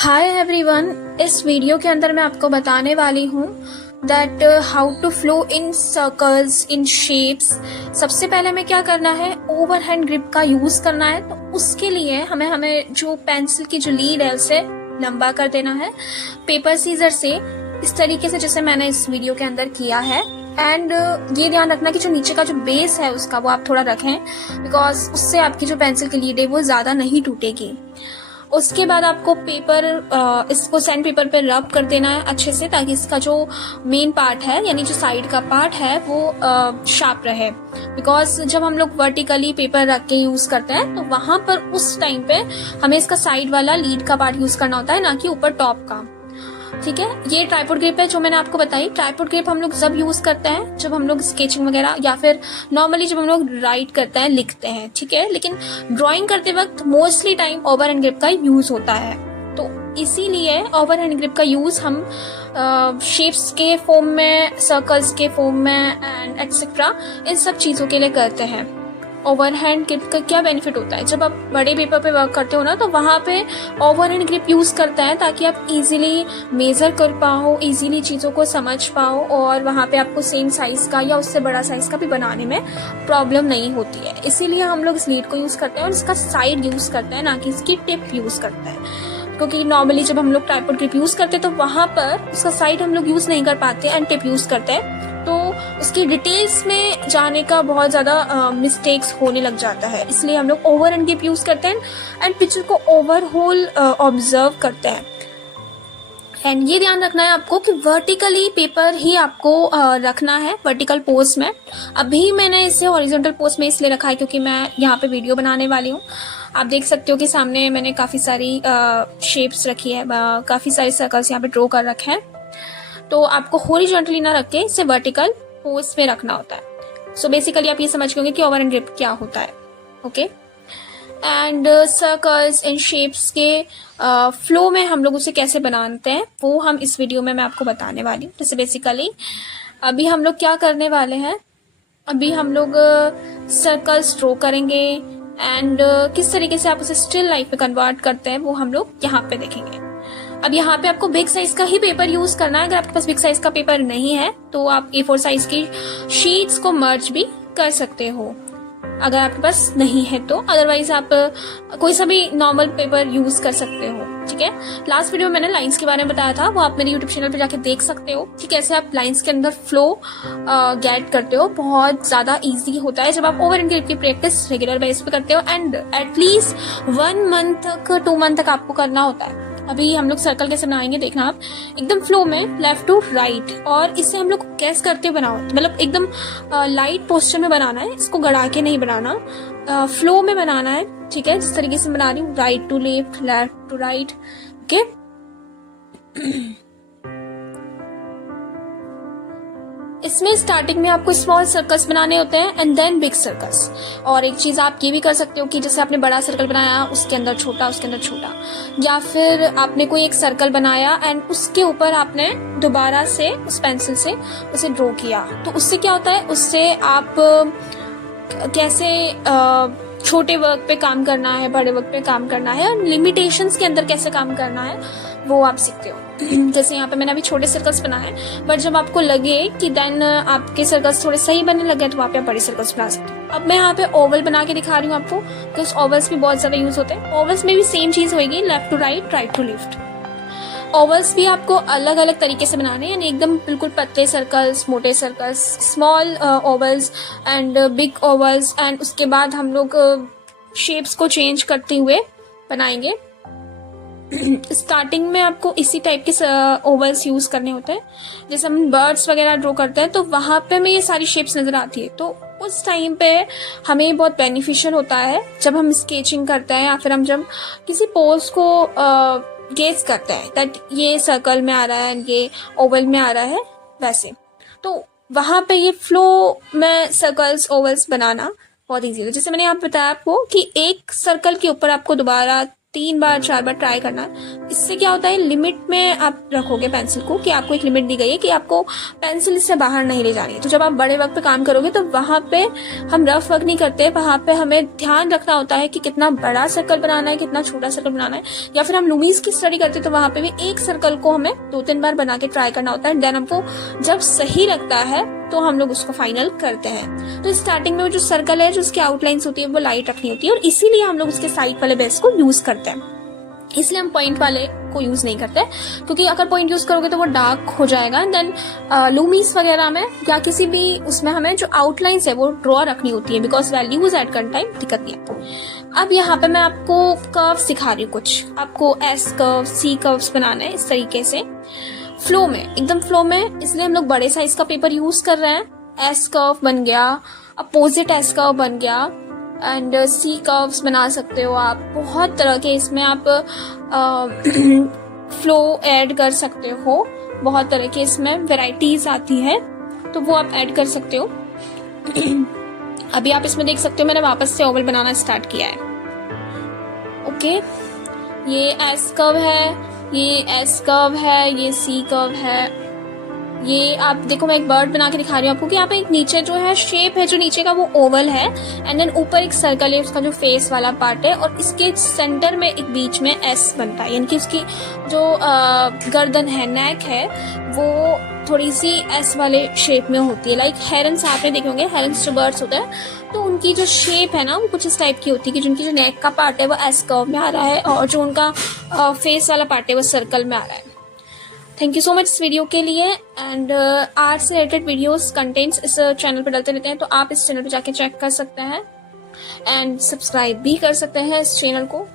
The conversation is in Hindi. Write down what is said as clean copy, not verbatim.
हाय एवरीवन, इस वीडियो के अंदर मैं आपको बताने वाली हूँ that how to flow in circles in shapes. सबसे पहले हमें क्या करना है, ओवर हैंड ग्रिप का यूज करना है। तो उसके लिए हमें जो पेंसिल की जो लीड है उसे लंबा कर देना है पेपर सीजर से, इस तरीके से जैसे मैंने इस वीडियो के अंदर किया है। एंड ये ध्यान रखना कि जो नीचे का जो बेस है उसका वो आप थोड़ा रखें, बिकॉज उससे आपकी जो पेंसिल की लीड है वो ज्यादा नहीं टूटेगी। उसके बाद आपको इसको सैंड पेपर पे रब कर देना है अच्छे से, ताकि इसका जो मेन पार्ट है यानी जो साइड का पार्ट है वो शार्प रहे। बिकॉज जब हम लोग वर्टिकली पेपर रख के यूज करते हैं तो वहां पर उस टाइम पे हमें इसका साइड वाला लीड का पार्ट यूज करना होता है, ना कि ऊपर टॉप का। ठीक है, ये ट्राइपॉड ग्रिप है जो मैंने आपको बताई। ट्राइपॉड ग्रिप हम लोग जब यूज करते हैं जब हम लोग स्केचिंग वगैरह या फिर नॉर्मली जब हम लोग राइट करते हैं, लिखते हैं, ठीक है। लेकिन ड्राइंग करते वक्त mostly time over hand grip का यूज होता है। तो इसीलिए ओवर हैंड ग्रिप का यूज हम शेप्स के फॉर्म में, सर्कल्स के फॉर्म में एंड एक्सेट्रा इन सब चीजों के लिए करते हैं। ओवर हैंड ग्रिप का क्या बेनिफिट होता है, जब आप बड़े पेपर पे वर्क करते हो ना, तो वहां पे ओवर हैंड ग्रिप यूज करते हैं ताकि आप इजीली मेजर कर पाओ, इजीली चीजों को समझ पाओ, और वहां पे आपको सेम साइज का या उससे बड़ा साइज का भी बनाने में प्रॉब्लम नहीं होती है। इसीलिए हम लोग इस लीड को यूज करते हैं और इसका साइड यूज करते हैं, ना कि इसकी टिप यूज करते हैं। क्योंकि नॉर्मली जब हम लोग ट्राइपॉड ग्रिप यूज करते हैं तो वहां पर उसका साइड हम लोग यूज नहीं कर पाते एंड टिप यूज करते हैं, तो उसकी डिटेल्स में जाने का बहुत ज्यादा मिस्टेक्स होने लग जाता है। इसलिए हम लोग ओवर हैंड ग्रिप यूज करते हैं एंड पिक्चर को ओवरऑल ऑब्जर्व करते हैं। एंड ये ध्यान रखना है आपको कि वर्टिकली पेपर ही आपको रखना है, वर्टिकल पोज में। अभी मैंने इसे हॉरिजॉन्टल पोज में इसलिए रखा है क्योंकि मैं यहाँ पे वीडियो बनाने वाली हूँ। आप देख सकते हो कि सामने मैंने काफी सारी शेप्स रखी है, काफी सारे सर्कल्स यहाँ पे ड्रॉ कर रखे हैं। तो आपको हॉरिजॉन्टली ना रख के इसे वर्टिकल पोज में रखना होता है। सो बेसिकली आप ये समझ गए कि ओवर एंड ग्रिप क्या होता है। Okay, and circles and shapes के फ्लो में हम लोग उसे कैसे बनाते हैं वो हम इस वीडियो में मैं आपको बताने वाली हूँ। जैसे बेसिकली अभी हम लोग क्या करने वाले हैं, अभी हम लोग सर्कल्स ड्रॉ करेंगे एंड किस तरीके से आप उसे स्टिल लाइफ में कन्वर्ट करते हैं वो हम लोग यहाँ पे देखेंगे। अब यहाँ पे आपको बिग साइज का ही पेपर यूज करना है। अगर आपके पास बिग साइज का पेपर नहीं है तो आप A4 साइज की शीट्स को मर्ज भी कर सकते हो, अगर आपके पास नहीं है तो। अदरवाइज आप कोई सा भी नॉर्मल पेपर यूज कर सकते हो। ठीक है, लास्ट वीडियो में मैंने लाइंस के बारे में बताया था, वो आप मेरे यूट्यूब चैनल पे जाके देख सकते हो कि कैसे आप लाइंस के अंदर फ्लो गेट करते हो। बहुत ज्यादा इजी होता है जब आप ओवर एंड ग्रिप की प्रैक्टिस रेगुलर बेस पे करते हो, एंड एटलीस्ट 1 मंथ तक 2 मंथ तक आपको करना होता है। अभी हम लोग सर्कल कैसे बनाएंगे देखना आप, एकदम फ्लो में लेफ्ट टू राइट, और इसे हम लोग कैसे करते बनाओ, मतलब एकदम लाइट पोस्चर में बनाना है, इसको गड़ा के नहीं बनाना, फ्लो में बनाना है। ठीक है, जिस तरीके से बना रही हूँ, right to left, left to right. Okay, इसमें स्टार्टिंग में आपको स्मॉल सर्कल्स बनाने होते हैं एंड देन बिग सर्कल्स। और एक चीज आप ये भी कर सकते हो कि जैसे आपने बड़ा सर्कल बनाया, उसके अंदर छोटा, उसके अंदर छोटा, या फिर आपने कोई एक सर्कल बनाया एंड उसके ऊपर आपने दोबारा से उस पेंसिल से उसे ड्रॉ किया। तो उससे क्या होता है, उससे आप कैसे छोटे वर्क पे काम करना है, बड़े वर्क पे काम करना है, और लिमिटेशंस के अंदर कैसे काम करना है वो आप सीखते हो। जैसे यहाँ पे मैंने अभी छोटे सर्कल्स बनाए, बट जब आपको लगे कि देन आपके सर्कल्स थोड़े सही बनने लगे तो वहाँ पे आप बड़े सर्कल्स बना सकते हो। अब मैं यहाँ पे ओवल बना के दिखा रही हूँ आपको, बिकॉज ओवल्स भी बहुत ज्यादा यूज होते हैं। ओवल्स में भी सेम चीज होगी, left to right, right to left. Ovals भी आपको अलग अलग तरीके से बनाने हैं, यानी एकदम बिल्कुल पतले सर्कल्स, मोटे circles, small vowels and big vowels, and उसके बाद हम लोग शेप्स को चेंज करते हुए बनाएंगे। स्टार्टिंग में आपको इसी टाइप के ओवल्स यूज करने होते हैं। जैसे हम बर्ड्स वगैरह ड्रॉ करते हैं तो वहां पे हमें ये सारी शेप्स नजर आती है, तो उस टाइम पे हमें बहुत बेनिफिशियल होता है जब हम स्केचिंग करते हैं या फिर हम जब किसी पोज को गेस करते हैं दैट ये सर्कल में आ रहा है, ये ओवल में आ रहा है, वैसे। तो वहां पे ये फ्लो में सर्कल्स, ओवल्स बनाना बहुत ईजी है। जैसे मैंने यहाँ बताया आपको कि एक सर्कल के ऊपर आपको दोबारा 3 बार 4 बार ट्राई करना है। इससे क्या होता है, लिमिट में आप रखोगे पेंसिल को, कि आपको एक लिमिट दी गई है कि आपको पेंसिल इससे बाहर नहीं ले जानी है। तो जब आप बड़े वर्क पे काम करोगे तो वहां पे हम रफ वर्क नहीं करते, वहां पे हमें ध्यान रखना होता है कि कितना बड़ा सर्कल बनाना है, कितना छोटा सर्कल बनाना है। या फिर हम लूमीज की स्टडी करते हैं तो वहां पे भी एक सर्कल को हमें 2-3 बार बना के ट्राई करना होता है। देन हमको जब सही लगता है तो हम लोग उसको फाइनल करते हैं। तो स्टार्टिंग में जो सर्कल है, जो उसकी आउटलाइंस होती है, वो लाइट रखनी होती है, और इसीलिए हम लोग उसके साइड वाले बेस को यूज करते हैं। इसलिए हम पॉइंट वाले को यूज नहीं करते, क्योंकि अगर पॉइंट यूज करोगे तो वो डार्क हो जाएगा। देन लूमीज वगैरह में या किसी भी उसमें हमें जो आउटलाइंस है वो ड्रॉ रखनी होती है, बिकॉज वैल्यूज एड करने टाइम दिक्कत नहीं आती। अब यहाँ पे मैं आपको कर्व सिखा रही हूँ कुछ। आपको एस कर्व, सी कर्व्स बनाना है इस तरीके से, फ्लो में, एकदम फ्लो में। इसलिए हम लोग बड़े साइज का पेपर यूज कर रहे हैं। एस कर्व बन गया, अपोजिट एस कर्व बन गया, एंड सी कर्व्स बना सकते हो आप। बहुत तरह के इसमें आप फ्लो ऐड कर सकते हो, बहुत तरह के इसमें वैरायटीज आती है, तो वो आप ऐड कर सकते हो। अभी आप इसमें देख सकते हो मैंने वापस से ओवल बनाना स्टार्ट किया है। ओके, ये एस कर्व है, ये एस कर्व है, ये सी कर्व है। ये आप देखो, मैं एक बर्ड बना के दिखा रही हूँ आपको कि यहाँ पे एक नीचे जो है शेप है, जो नीचे का वो ओवल है, एंड देन ऊपर एक सर्कल है, उसका जो फेस वाला पार्ट है, और इसके सेंटर में एक बीच में एस बनता है, यानी कि उसकी जो गर्दन है, नेक है, वो थोड़ी सी एस वाले शेप में होती है। लाइक हेरन्स आपने देखे होंगे, हेरन्स जो बर्ड्स होते हैं, तो उनकी जो शेप है ना वो कुछ इस टाइप की होती है कि जिनकी जो नेक का पार्ट है वो एस कर्व में आ रहा है, और जो उनका फेस वाला पार्ट है वो सर्कल में आ रहा है। थैंक यू सो मच इस वीडियो के लिए। एंड आर्ट से रिलेटेड वीडियोस कंटेंट्स इस चैनल पे डलते रहते हैं, तो आप इस चैनल पे जाके चेक कर सकते हैं एंड सब्सक्राइब भी कर सकते हैं इस चैनल को।